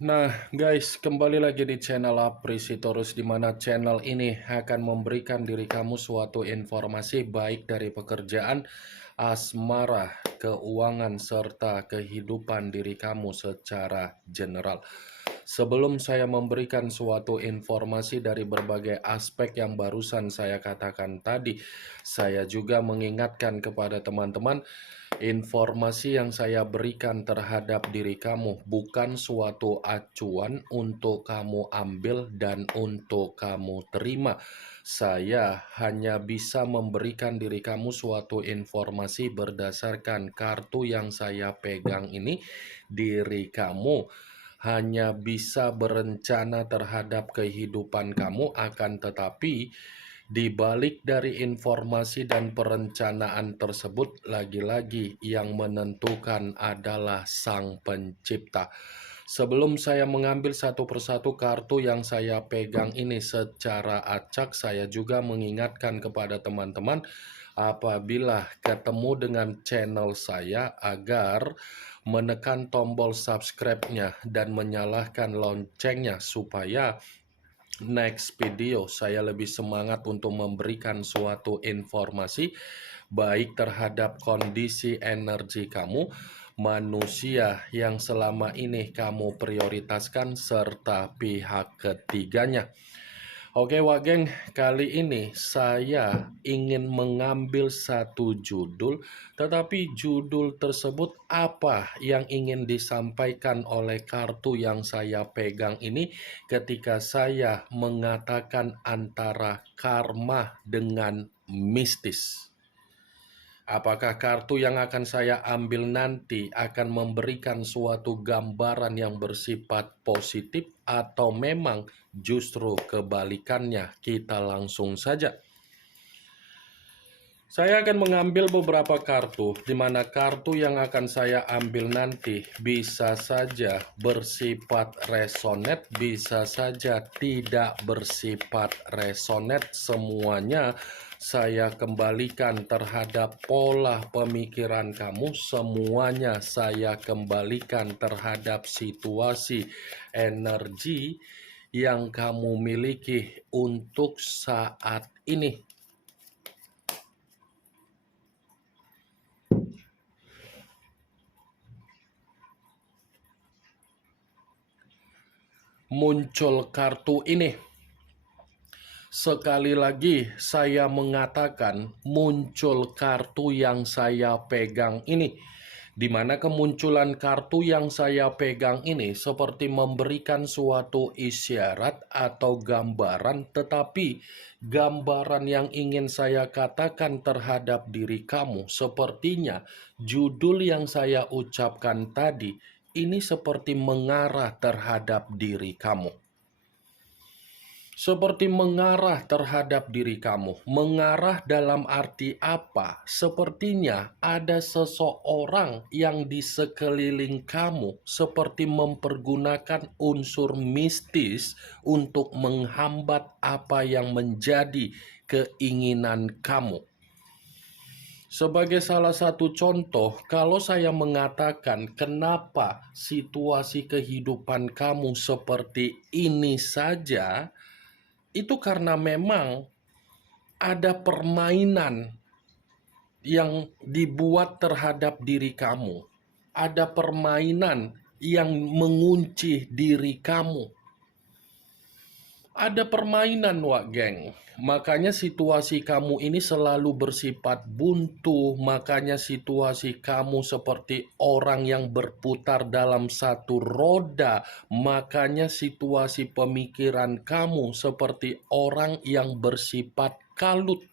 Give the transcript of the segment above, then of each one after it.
Nah, guys, kembali lagi di channel Aprisitorus, di mana channel ini akan memberikan diri kamu suatu informasi baik dari pekerjaan, asmara, keuangan, serta kehidupan diri kamu secara general. Sebelum saya memberikan suatu informasi dari berbagai aspek yang barusan saya katakan tadi, saya juga mengingatkan kepada teman-teman, informasi yang saya berikan terhadap diri kamu bukan suatu acuan untuk kamu ambil dan untuk kamu terima. Saya hanya bisa memberikan diri kamu suatu informasi berdasarkan kartu yang saya pegang ini. Diri kamu hanya bisa berencana terhadap kehidupan kamu, akan tetapi di balik dari informasi dan perencanaan tersebut, lagi-lagi yang menentukan adalah Sang Pencipta. Sebelum saya mengambil satu persatu kartu yang saya pegang ini secara acak, saya juga mengingatkan kepada teman-teman apabila ketemu dengan channel saya agar menekan tombol subscribe-nya dan menyalakan loncengnya supaya next video saya lebih semangat untuk memberikan suatu informasi baik terhadap kondisi energi kamu, manusia yang selama ini kamu prioritaskan, serta pihak ketiganya. Oke Wak Geng, kali ini saya ingin mengambil satu judul, tetapi judul tersebut apa yang ingin disampaikan oleh kartu yang saya pegang ini ketika saya mengatakan antara karma dengan mistis. Apakah kartu yang akan saya ambil nanti akan memberikan suatu gambaran yang bersifat positif atau memang justru kebalikannya? Kita langsung saja. Saya akan mengambil beberapa kartu, di mana kartu yang akan saya ambil nanti bisa saja bersifat resonate, bisa saja tidak bersifat resonate. Semuanya saya kembalikan terhadap pola pemikiran kamu, semuanya saya kembalikan terhadap situasi energi yang kamu miliki untuk saat ini. Muncul kartu ini. Sekali lagi saya mengatakan muncul kartu yang saya pegang ini, di mana kemunculan kartu yang saya pegang ini seperti memberikan suatu isyarat atau gambaran, tetapi gambaran yang ingin saya katakan terhadap diri kamu sepertinya judul yang saya ucapkan tadi ini seperti mengarah terhadap diri kamu. Seperti mengarah terhadap diri kamu. Mengarah dalam arti apa? Sepertinya ada seseorang yang di sekeliling kamu seperti mempergunakan unsur mistis untuk menghambat apa yang menjadi keinginan kamu. Sebagai salah satu contoh, kalau saya mengatakan kenapa situasi kehidupan kamu seperti ini saja, itu karena memang ada permainan yang dibuat terhadap diri kamu. Ada permainan yang mengunci diri kamu. Ada permainan, Wak Geng. Makanya situasi kamu ini selalu bersifat buntu. Makanya situasi kamu seperti orang yang berputar dalam satu roda. Makanya situasi pemikiran kamu seperti orang yang bersifat kalut.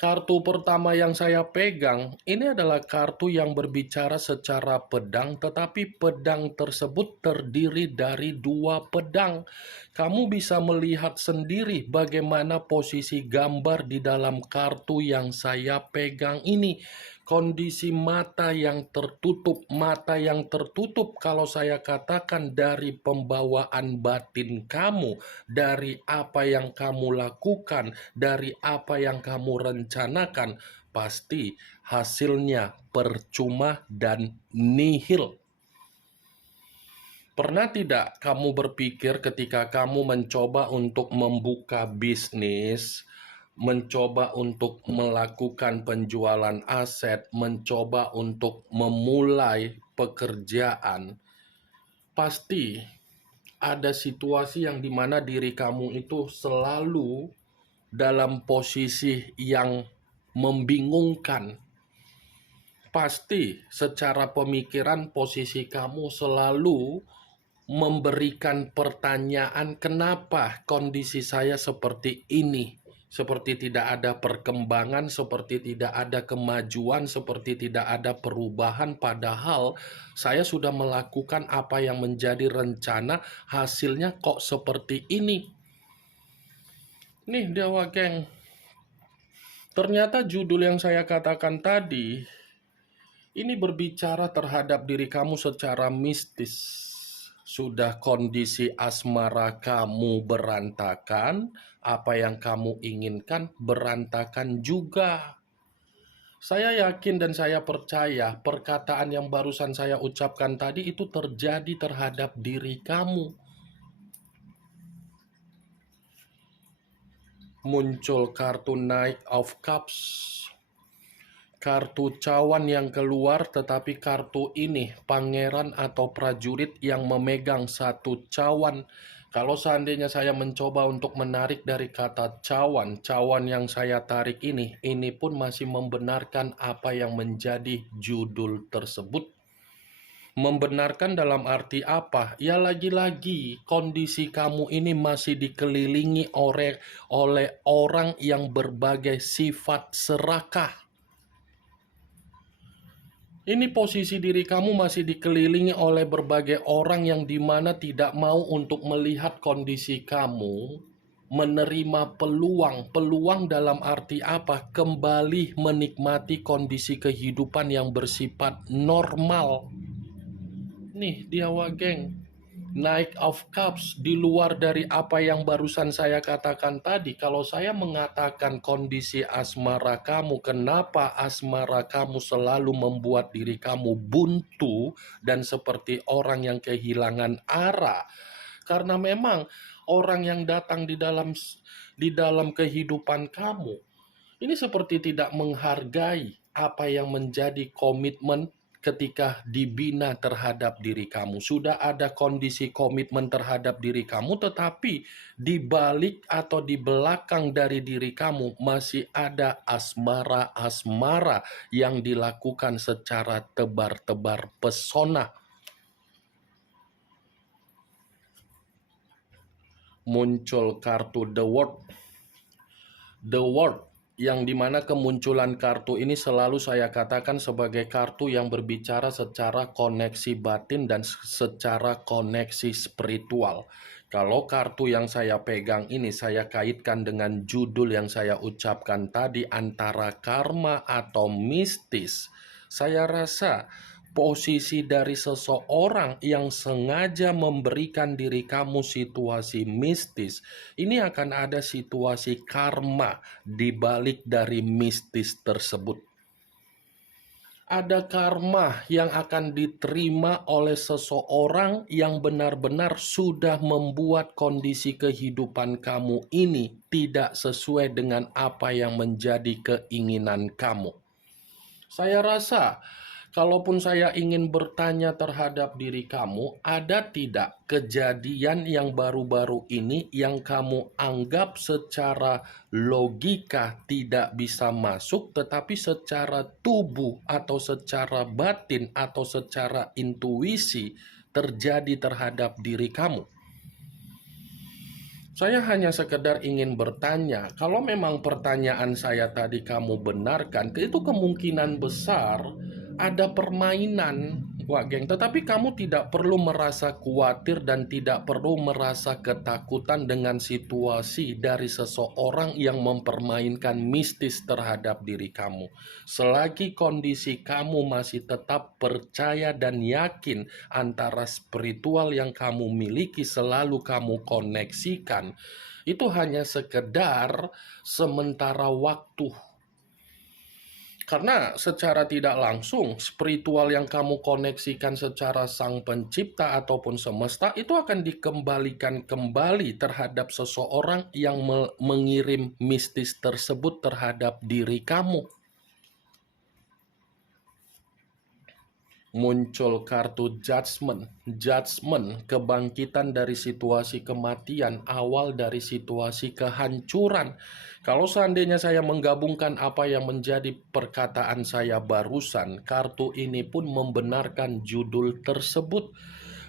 Kartu pertama yang saya pegang, ini adalah kartu yang berbicara secara pedang, tetapi pedang tersebut terdiri dari dua pedang. Kamu bisa melihat sendiri bagaimana posisi gambar di dalam kartu yang saya pegang ini. Kondisi mata yang tertutup kalau saya katakan dari pembawaan batin kamu, dari apa yang kamu lakukan, dari apa yang kamu rencanakan, pasti hasilnya percuma dan nihil. Pernah tidak kamu berpikir ketika kamu mencoba untuk membuka bisnis, mencoba untuk melakukan penjualan aset, mencoba untuk memulai pekerjaan, pasti ada situasi yang dimana diri kamu itu selalu dalam posisi yang membingungkan. Pasti secara pemikiran posisi kamu selalu memberikan pertanyaan, kenapa kondisi saya seperti ini? Seperti tidak ada perkembangan, seperti tidak ada kemajuan, seperti tidak ada perubahan, padahal saya sudah melakukan apa yang menjadi rencana, hasilnya kok seperti ini. Nih Dewa Geng, ternyata judul yang saya katakan tadi ini berbicara terhadap diri kamu secara mistis. Sudah kondisi asmara kamu berantakan, apa yang kamu inginkan berantakan juga. Saya yakin dan saya percaya perkataan yang barusan saya ucapkan tadi itu terjadi terhadap diri kamu. Muncul kartu Knight of Cups. Kartu cawan yang keluar, tetapi kartu ini pangeran atau prajurit yang memegang satu cawan. Kalau seandainya saya mencoba untuk menarik dari kata cawan, cawan yang saya tarik ini pun masih membenarkan apa yang menjadi judul tersebut. Membenarkan dalam arti apa? Ya lagi-lagi kondisi kamu ini masih dikelilingi oleh orang yang berbagai sifat serakah. Ini posisi diri kamu masih dikelilingi oleh berbagai orang yang dimana tidak mau untuk melihat kondisi kamu, menerima peluang. Peluang dalam arti apa? Kembali menikmati kondisi kehidupan yang bersifat normal. Nih Dewa Geng, Knight of Cups di luar dari apa yang barusan saya katakan tadi. Kalau saya mengatakan kondisi asmara kamu, kenapa asmara kamu selalu membuat diri kamu buntu dan seperti orang yang kehilangan arah? Karena memang orang yang datang di dalam kehidupan kamu ini seperti tidak menghargai apa yang menjadi komitmen ketika dibina terhadap diri kamu. Sudah ada kondisi komitmen terhadap diri kamu, tetapi di balik atau di belakang dari diri kamu masih ada asmara-asmara yang dilakukan secara tebar-tebar pesona. Muncul kartu The World. The World, yang dimana kemunculan kartu ini selalu saya katakan sebagai kartu yang berbicara secara koneksi batin dan secara koneksi spiritual. Kalau kartu yang saya pegang ini saya kaitkan dengan judul yang saya ucapkan tadi, antara karma atau mistis. Saya rasa posisi dari seseorang yang sengaja memberikan diri kamu situasi mistis, ini akan ada situasi karma di balik dari mistis tersebut. Ada karma yang akan diterima oleh seseorang yang benar-benar sudah membuat kondisi kehidupan kamu ini tidak sesuai dengan apa yang menjadi keinginan kamu. Saya rasa kalaupun saya ingin bertanya terhadap diri kamu, ada tidak kejadian yang baru-baru ini yang kamu anggap secara logika tidak bisa masuk, tetapi secara tubuh atau secara batin atau secara intuisi terjadi terhadap diri kamu? Saya hanya sekedar ingin bertanya, kalau memang pertanyaan saya tadi kamu benarkan, itu kemungkinan besar ada permainan, Wak Geng. Tetapi kamu tidak perlu merasa khawatir dan tidak perlu merasa ketakutan dengan situasi dari seseorang yang mempermainkan mistis terhadap diri kamu. Selagi kondisi kamu masih tetap percaya dan yakin antara spiritual yang kamu miliki selalu kamu koneksikan, itu hanya sekedar sementara waktu. Karena secara tidak langsung, spiritual yang kamu koneksikan secara Sang Pencipta ataupun semesta itu akan dikembalikan kembali terhadap seseorang yang mengirim mistis tersebut terhadap diri kamu. Muncul kartu judgment, kebangkitan dari situasi kematian, awal dari situasi kehancuran. Kalau seandainya saya menggabungkan apa yang menjadi perkataan saya barusan, kartu ini pun membenarkan judul tersebut.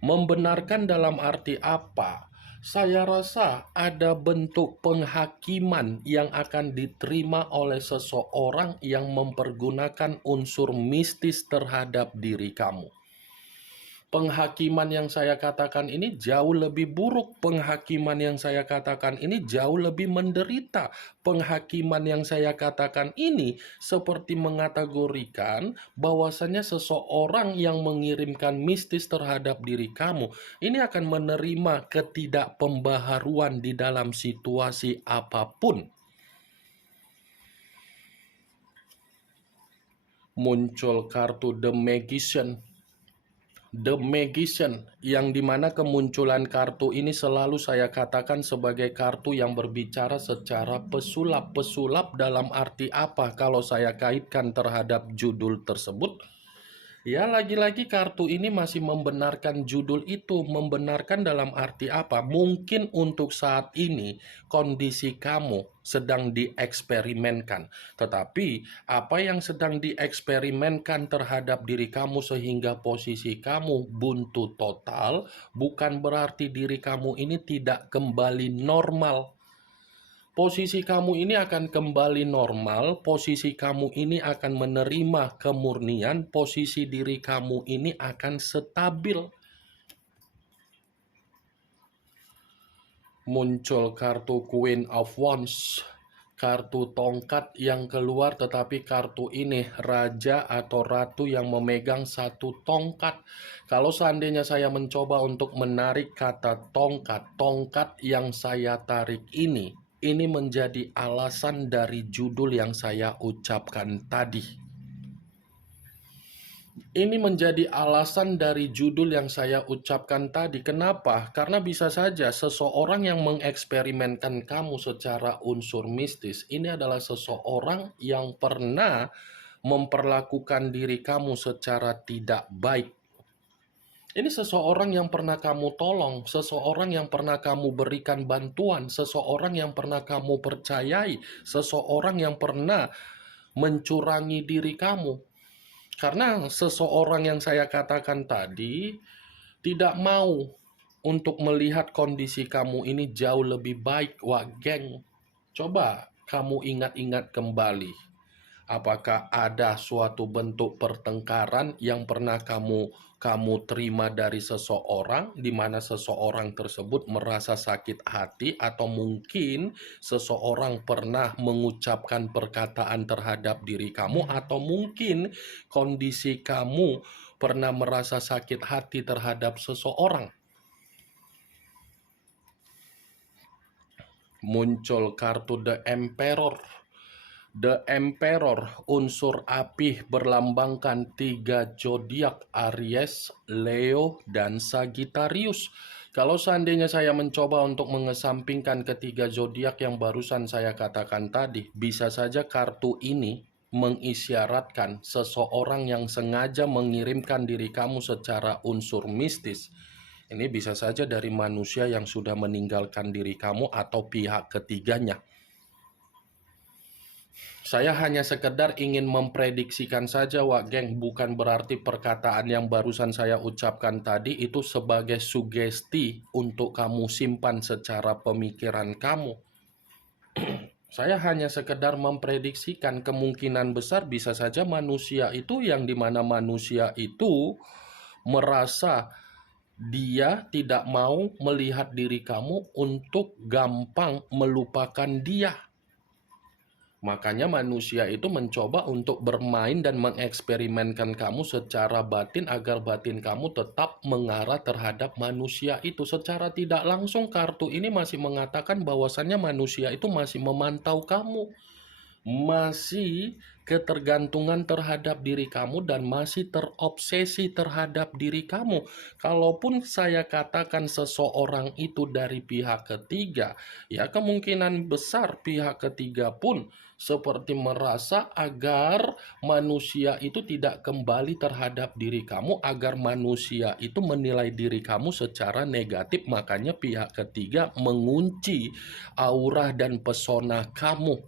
Membenarkan dalam arti apa? Saya rasa ada bentuk penghakiman yang akan diterima oleh seseorang yang mempergunakan unsur mistis terhadap diri kamu. Penghakiman yang saya katakan ini jauh lebih buruk. Penghakiman yang saya katakan ini jauh lebih menderita. Penghakiman yang saya katakan ini seperti mengategorikan bahwasannya seseorang yang mengirimkan mistis terhadap diri kamu ini akan menerima ketidakpembaharuan di dalam situasi apapun. Muncul kartu The Magician. The Magician, yang dimana kemunculan kartu ini selalu saya katakan sebagai kartu yang berbicara secara pesulap. Pesulap dalam arti apa kalau saya kaitkan terhadap judul tersebut? Ya, lagi-lagi kartu ini masih membenarkan judul itu. Membenarkan dalam arti apa? Mungkin untuk saat ini kondisi kamu sedang dieksperimenkan. Tetapi apa yang sedang dieksperimenkan terhadap diri kamu sehingga posisi kamu buntu total, bukan berarti diri kamu ini tidak kembali normal. Posisi kamu ini akan kembali normal, posisi kamu ini akan menerima kemurnian, posisi diri kamu ini akan stabil. Muncul kartu Queen of Wands, kartu tongkat yang keluar, tetapi kartu ini raja atau ratu yang memegang satu tongkat. Kalau seandainya saya mencoba untuk menarik kata tongkat yang saya tarik ini menjadi alasan dari judul yang saya ucapkan tadi. Ini menjadi alasan dari judul yang saya ucapkan tadi. Kenapa? Karena bisa saja seseorang yang mengeksperimenkan kamu secara unsur mistis, ini adalah seseorang yang pernah memperlakukan diri kamu secara tidak baik. Ini seseorang yang pernah kamu tolong, seseorang yang pernah kamu berikan bantuan, seseorang yang pernah kamu percayai, seseorang yang pernah mencurangi diri kamu. Karena seseorang yang saya katakan tadi tidak mau untuk melihat kondisi kamu ini jauh lebih baik, wah geng. Coba kamu ingat-ingat kembali. Apakah ada suatu bentuk pertengkaran yang pernah kamu terima dari seseorang, di mana seseorang tersebut merasa sakit hati, atau mungkin seseorang pernah mengucapkan perkataan terhadap diri kamu, atau mungkin kondisi kamu pernah merasa sakit hati terhadap seseorang. Muncul kartu The Emperor. The Emperor, unsur api, berlambangkan 3 zodiak, Aries, Leo, dan Sagittarius. Kalau seandainya saya mencoba untuk mengesampingkan ketiga zodiak yang barusan saya katakan tadi, bisa saja kartu ini mengisyaratkan seseorang yang sengaja mengirimkan diri kamu secara unsur mistis. Ini bisa saja dari manusia yang sudah meninggalkan diri kamu atau pihak ketiganya. Saya hanya sekedar ingin memprediksikan saja, Wak Geng. Bukan berarti perkataan yang barusan saya ucapkan tadi itu sebagai sugesti untuk kamu simpan secara pemikiran kamu. Saya hanya sekedar memprediksikan kemungkinan besar bisa saja manusia itu yang dimana manusia itu merasa dia tidak mau melihat diri kamu untuk gampang melupakan dia. Makanya manusia itu mencoba untuk bermain dan mengeksperimenkan kamu secara batin agar batin kamu tetap mengarah terhadap manusia itu. Secara tidak langsung kartu ini masih mengatakan bahwasannya manusia itu masih memantau kamu, masih ketergantungan terhadap diri kamu dan masih terobsesi terhadap diri kamu. Kalaupun saya katakan seseorang itu dari pihak ketiga, ya kemungkinan besar pihak ketiga pun seperti merasa agar manusia itu tidak kembali terhadap diri kamu, agar manusia itu menilai diri kamu secara negatif. Makanya pihak ketiga mengunci aura dan pesona kamu.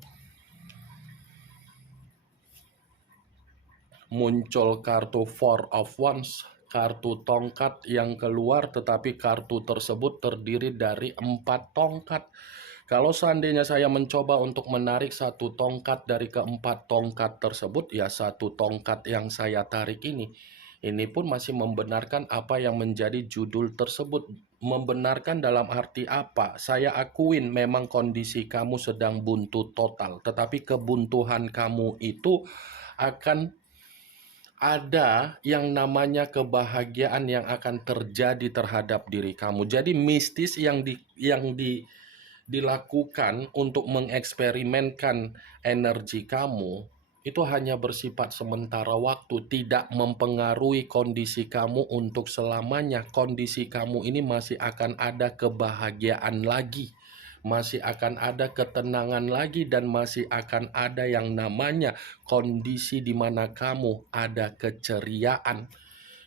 Muncul kartu Four of Wands, kartu tongkat yang keluar, tetapi kartu tersebut terdiri dari 4 tongkat. Kalau seandainya saya mencoba untuk menarik satu tongkat dari keempat tongkat tersebut, ya satu tongkat yang saya tarik ini pun masih membenarkan apa yang menjadi judul tersebut. Membenarkan dalam arti apa? Saya akuin memang kondisi kamu sedang buntu total, tetapi kebuntuan kamu itu akan ada yang namanya kebahagiaan yang akan terjadi terhadap diri kamu. Jadi mistis yang dilakukan untuk mengeksperimenkan energi kamu itu hanya bersifat sementara waktu, tidak mempengaruhi kondisi kamu untuk selamanya. Kondisi kamu ini masih akan ada kebahagiaan lagi, masih akan ada ketenangan lagi, dan masih akan ada yang namanya kondisi di mana kamu ada keceriaan.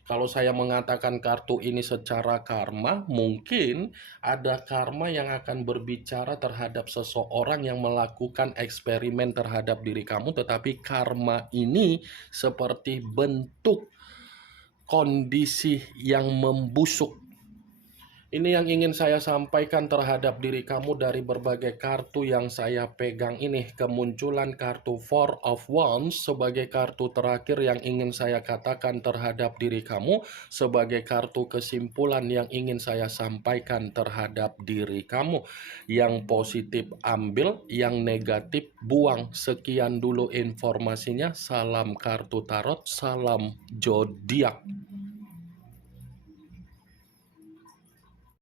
Kalau saya mengatakan kartu ini secara karma, mungkin ada karma yang akan berbicara terhadap seseorang yang melakukan eksperimen terhadap diri kamu, tetapi karma ini seperti bentuk kondisi yang membusuk. Ini yang ingin saya sampaikan terhadap diri kamu dari berbagai kartu yang saya pegang ini. Kemunculan kartu Four of Wands sebagai kartu terakhir yang ingin saya katakan terhadap diri kamu, sebagai kartu kesimpulan yang ingin saya sampaikan terhadap diri kamu. Yang positif ambil, yang negatif buang. Sekian dulu informasinya. Salam kartu tarot, salam zodiak.